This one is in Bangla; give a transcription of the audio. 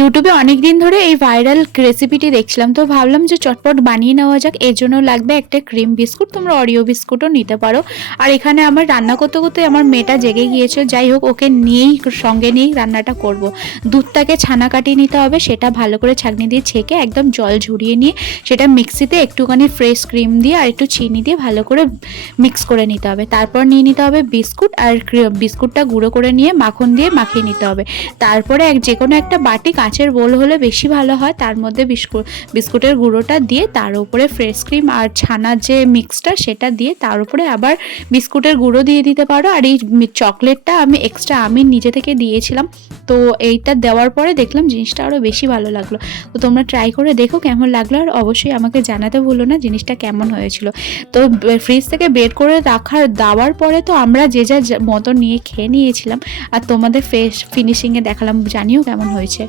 ইউটিউবে অনেক দিন ধরে এই ভাইরাল রেসিপিটি দেখছিলাম, তো ভাবলাম যে চটপট বানিয়ে নেওয়া যাক। এর জন্য লাগবে একটা ক্রিম বিস্কুট, তোমরা অরিও বিস্কুটও নিতে পারো। আর এখানে আমার রান্না করতে করতে আমার মেয়েটা জেগে গিয়েছে, যাই হোক ওকে নিয়েই সঙ্গে নিয়েই রান্নাটা করব। দুধটাকে ছানা কাটিয়ে নিতে হবে, সেটা ভালো করে ছাঁকনি দিয়ে ছেঁকে একদম জল ঝরিয়ে নিয়ে সেটা মিক্সিতে একটুখানি ফ্রেশ ক্রিম দিয়ে আর একটু চিনি দিয়ে ভালো করে মিক্স করে নিতে হবে। তারপর নিয়ে নিতে হবে বিস্কুট, আর বিস্কুটটা গুঁড়ো করে নিয়ে মাখন দিয়ে মাখিয়ে নিতে হবে। তারপরে যে কোনো একটা বাটি, কাঁচের বোল হলে বেশি ভালো হয়, তার মধ্যে বিস্কুটের গুঁড়োটা দিয়ে তার উপরে ফ্রেশ ক্রিম আর ছানার যে মিক্সটা সেটা দিয়ে তার উপরে আবার বিস্কুটের গুঁড়ো দিয়ে দিতে পারো। আর এই চকলেটটা আমি নিজে থেকে দিয়েছিলাম, তো এইটা দেওয়ার পরে দেখলাম জিনিসটা আরও বেশি ভালো লাগলো। তো তোমরা ট্রাই করে দেখো কেমন লাগলো, আর অবশ্যই আমাকে জানাতে ভুলো না জিনিসটা কেমন হয়েছিল। তো ফ্রিজ থেকে বের করে দেওয়ার পরে তো আমরা যে যা মতো নিয়ে খেয়ে নিয়েছিলাম, আর তোমাদের ফিনিশিংয়ে দেখালাম, জানিও কেমন হয়েছে।